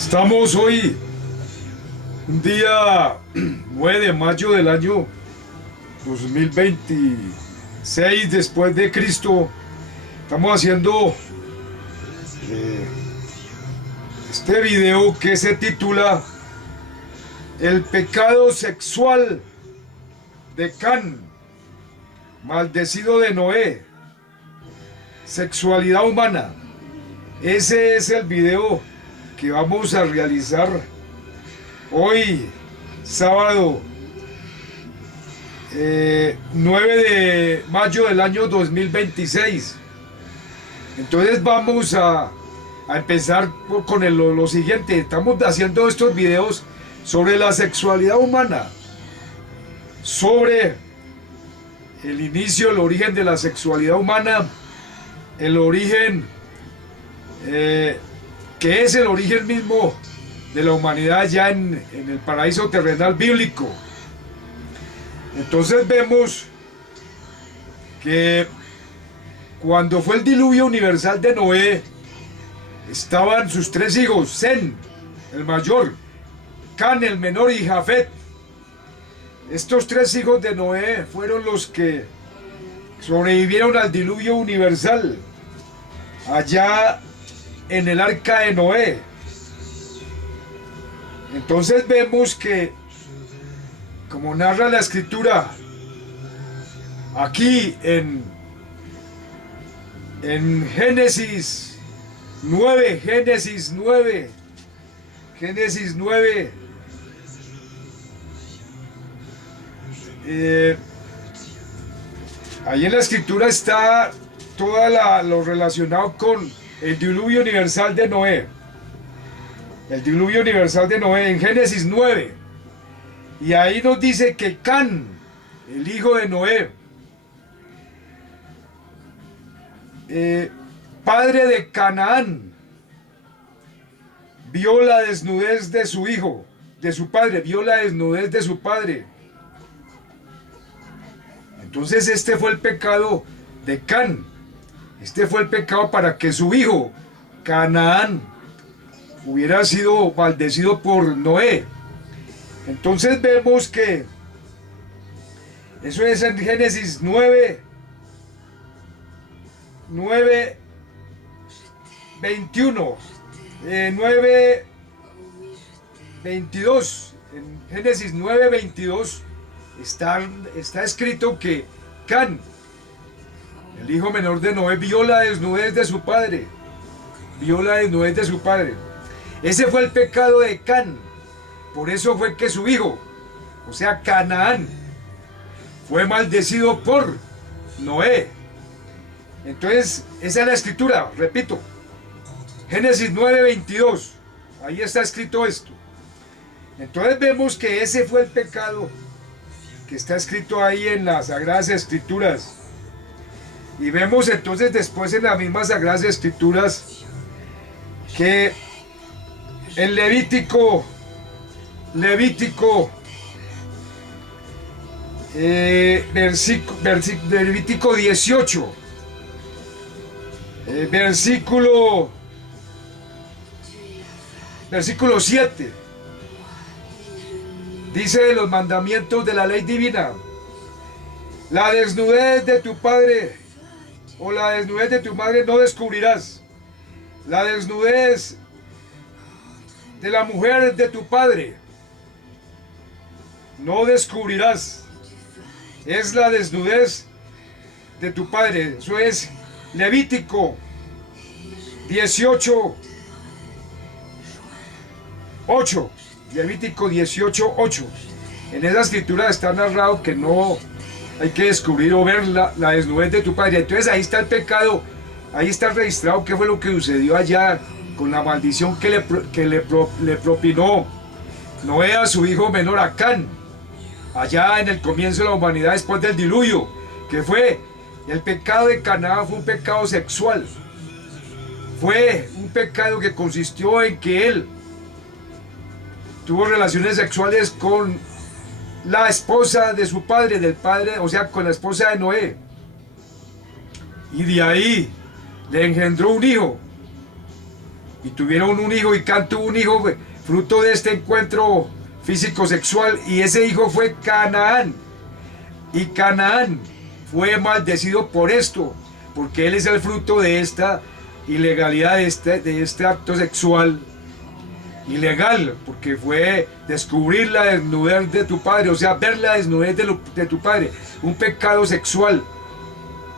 Estamos hoy, un día 9 de mayo del año 2026 después de Cristo. Estamos haciendo este video que se titula El pecado sexual de Can, maldecido de Noé, sexualidad humana. Ese es el video que vamos a realizar hoy, sábado 9 de mayo del año 2026. Entonces vamos a empezar con lo siguiente. Estamos haciendo estos videos sobre la sexualidad humana, sobre el inicio, el origen de la sexualidad humana, el origen que es el origen mismo de la humanidad ya en el paraíso terrenal bíblico. Entonces vemos que cuando fue el diluvio universal de Noé, estaban sus tres hijos: Sem, el mayor, Can, el menor, y Jafet. Estos tres hijos de Noé fueron los que sobrevivieron al diluvio universal allá en el arca de Noé. Entonces vemos que, como narra la escritura aquí en Génesis 9, ahí en la escritura está todo lo relacionado con el diluvio universal de Noé. El diluvio universal de Noé en Génesis 9. Y ahí nos dice que Can, el hijo de Noé, padre de Canaán, vio la desnudez de su hijo, de su padre, vio la desnudez de su padre. Entonces este fue el pecado de Can. Este fue el pecado para que su hijo, Canaán, hubiera sido maldecido por Noé. Entonces vemos que eso es en Génesis 9, 21, 9, 22. En Génesis 9, 22 está escrito que Can, el hijo menor de Noé, vio la desnudez de su padre. Vio la desnudez de su padre. Ese fue el pecado de Can. Por eso fue que su hijo, o sea, Canaán, fue maldecido por Noé. Entonces, esa es la escritura, repito. Génesis 9, 22. Ahí está escrito esto. Entonces vemos que ese fue el pecado que está escrito ahí en las Sagradas Escrituras. Y vemos entonces después en las mismas Sagradas Escrituras que en Levítico 18, versículo 7, dice de los mandamientos de la ley divina: la desnudez de tu padre o la desnudez de tu madre no descubrirás. La desnudez de la mujer de tu padre no descubrirás. Es la desnudez de tu padre. Eso es Levítico 18, 8. Levítico 18, 8. En esa escritura está narrado que no hay que descubrir o ver la desnudez de tu padre. Entonces ahí está el pecado, ahí está registrado qué fue lo que sucedió allá con la maldición que le propinó Noé a su hijo menor, a Can, allá en el comienzo de la humanidad después del diluvio, que fue el pecado de Canaán. Fue un pecado sexual. Fue un pecado que consistió en que él tuvo relaciones sexuales con la esposa de su padre, del padre, o sea, con la esposa de Noé. Y de ahí le engendró un hijo. y tuvieron un hijo, y Can tuvo un hijo fruto de este encuentro físico sexual, y ese hijo fue Canaán. Y Canaán fue maldecido por esto, porque él es el fruto de esta ilegalidad, de este acto sexual ilegal, porque fue descubrir la desnudez de tu padre, o sea, ver la desnudez de tu padre, un pecado sexual,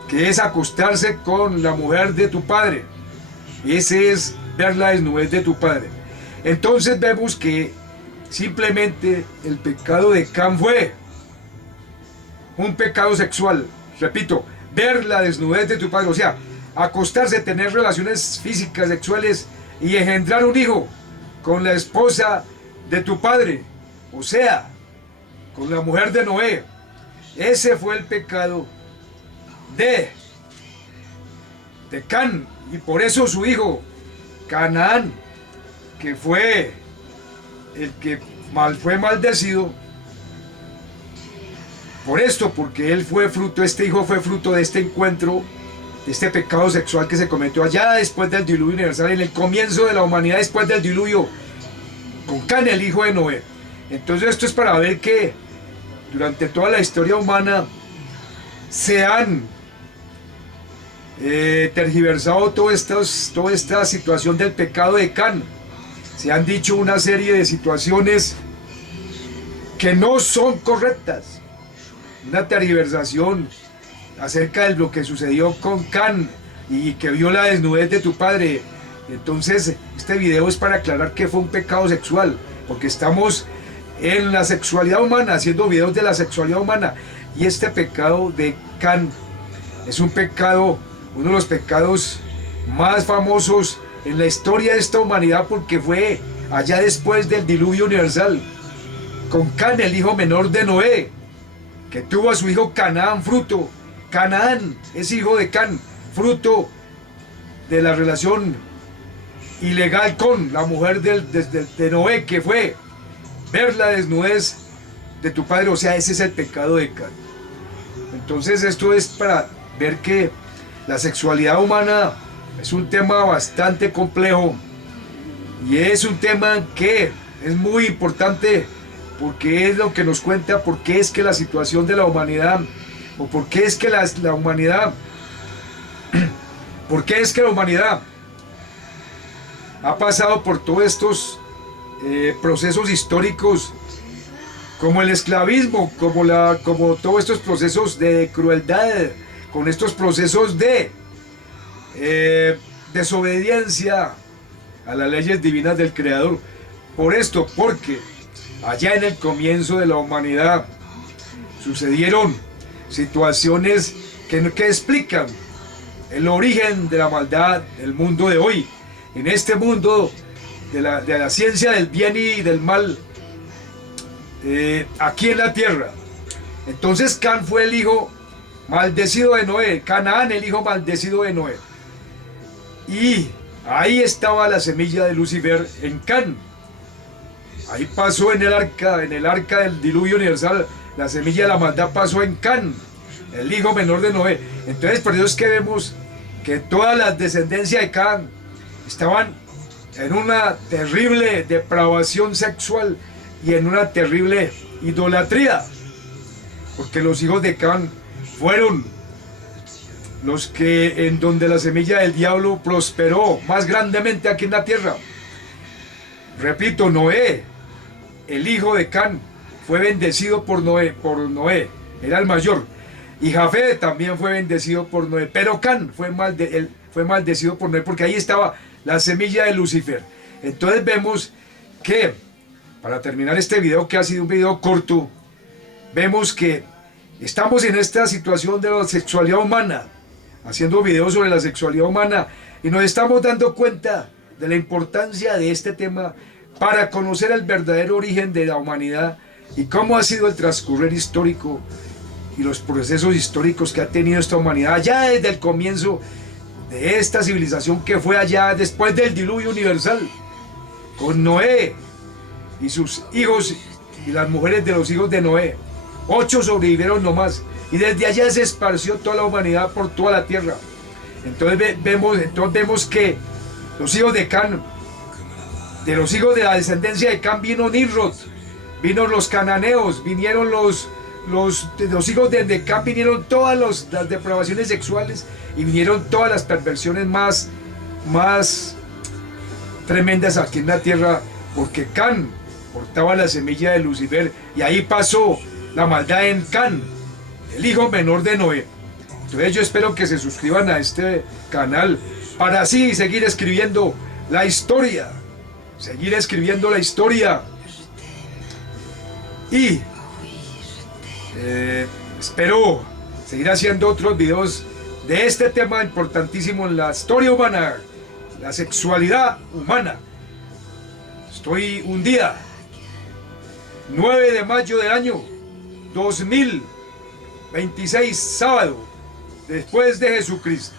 que es acostarse con la mujer de tu padre. Ese es ver la desnudez de tu padre. Entonces vemos que simplemente el pecado de Can fue un pecado sexual. Repito, ver la desnudez de tu padre, o sea, acostarse, tener relaciones físicas, sexuales y engendrar un hijo con la esposa de tu padre, o sea, con la mujer de Noé. Ese fue el pecado de Can, y por eso su hijo Canaán, que fue el que fue maldecido por esto, porque él fue fruto, este hijo fue fruto de este encuentro, de este pecado sexual que se cometió allá después del diluvio universal, en el comienzo de la humanidad después del diluvio, con Can, el hijo de Noé. Entonces esto es para ver que durante toda la historia humana se han tergiversado toda esta situación del pecado de Can. Se han dicho una serie de situaciones que no son correctas. Una tergiversación acerca de lo que sucedió con Can y que vio la desnudez de tu padre. Entonces este video es para aclarar que fue un pecado sexual, porque estamos en la sexualidad humana, haciendo videos de la sexualidad humana, y este pecado de Can es un pecado, uno de los pecados más famosos en la historia de esta humanidad, porque fue allá después del diluvio universal, con Can, el hijo menor de Noé, que tuvo a su hijo Canaán, fruto. Canaán es hijo de Can, fruto de la relación ilegal con la mujer de Noé, que fue ver la desnudez de tu padre, o sea, ese es el pecado de Can. Entonces esto es para ver que la sexualidad humana es un tema bastante complejo, y es un tema que es muy importante, porque es lo que nos cuenta por qué es que la situación de la humanidad, o por qué es que la humanidad, por qué es que la humanidad ha pasado por todos estos procesos históricos, como el esclavismo, como todos estos procesos de crueldad, con estos procesos de desobediencia a las leyes divinas del Creador. Por esto, porque allá en el comienzo de la humanidad sucedieron situaciones que explican el origen de la maldad del mundo de hoy. En este mundo de la ciencia del bien y del mal, aquí en la tierra. Entonces Can fue el hijo maldecido de Noé, Canaán el hijo maldecido de Noé. Y ahí estaba la semilla de Lucifer en Can. Ahí pasó en el arca del diluvio universal, la semilla de la maldad pasó en Can, el hijo menor de Noé. Entonces por eso es que vemos que toda la descendencia de Can estaban en una terrible depravación sexual y en una terrible idolatría, porque los hijos de Can fueron los que en donde la semilla del diablo prosperó más grandemente aquí en la tierra. Repito, Noé, el hijo de Can, fue bendecido por Noé, era el mayor, y Jafet también fue bendecido por Noé, pero Can fue maldecido por Noé, porque ahí estaba la semilla de Lucifer. Entonces vemos que, para terminar este video, que ha sido un video corto, vemos que estamos en esta situación de la sexualidad humana, haciendo videos sobre la sexualidad humana, y nos estamos dando cuenta de la importancia de este tema para conocer el verdadero origen de la humanidad y cómo ha sido el transcurrir histórico y los procesos históricos que ha tenido esta humanidad ya desde el comienzo de esta civilización, que fue allá después del diluvio universal, con Noé y sus hijos y las mujeres de los hijos de Noé. 8 sobrevivieron nomás, y desde allá se esparció toda la humanidad por toda la tierra. Entonces vemos que los hijos de Can De los hijos de la descendencia de Can vino Nimrod, vino los cananeos, vinieron de los hijos de Can vinieron todas las depravaciones sexuales y vinieron todas las perversiones más tremendas aquí en la tierra, porque Can portaba la semilla de Lucifer y ahí pasó la maldad en Can, el hijo menor de Noé. Entonces yo espero que se suscriban a este canal para así seguir escribiendo la historia, y espero seguir haciendo otros videos de este tema importantísimo en la historia humana, la sexualidad humana. Estoy un día 9 de mayo del año 2026, sábado, después de Jesucristo.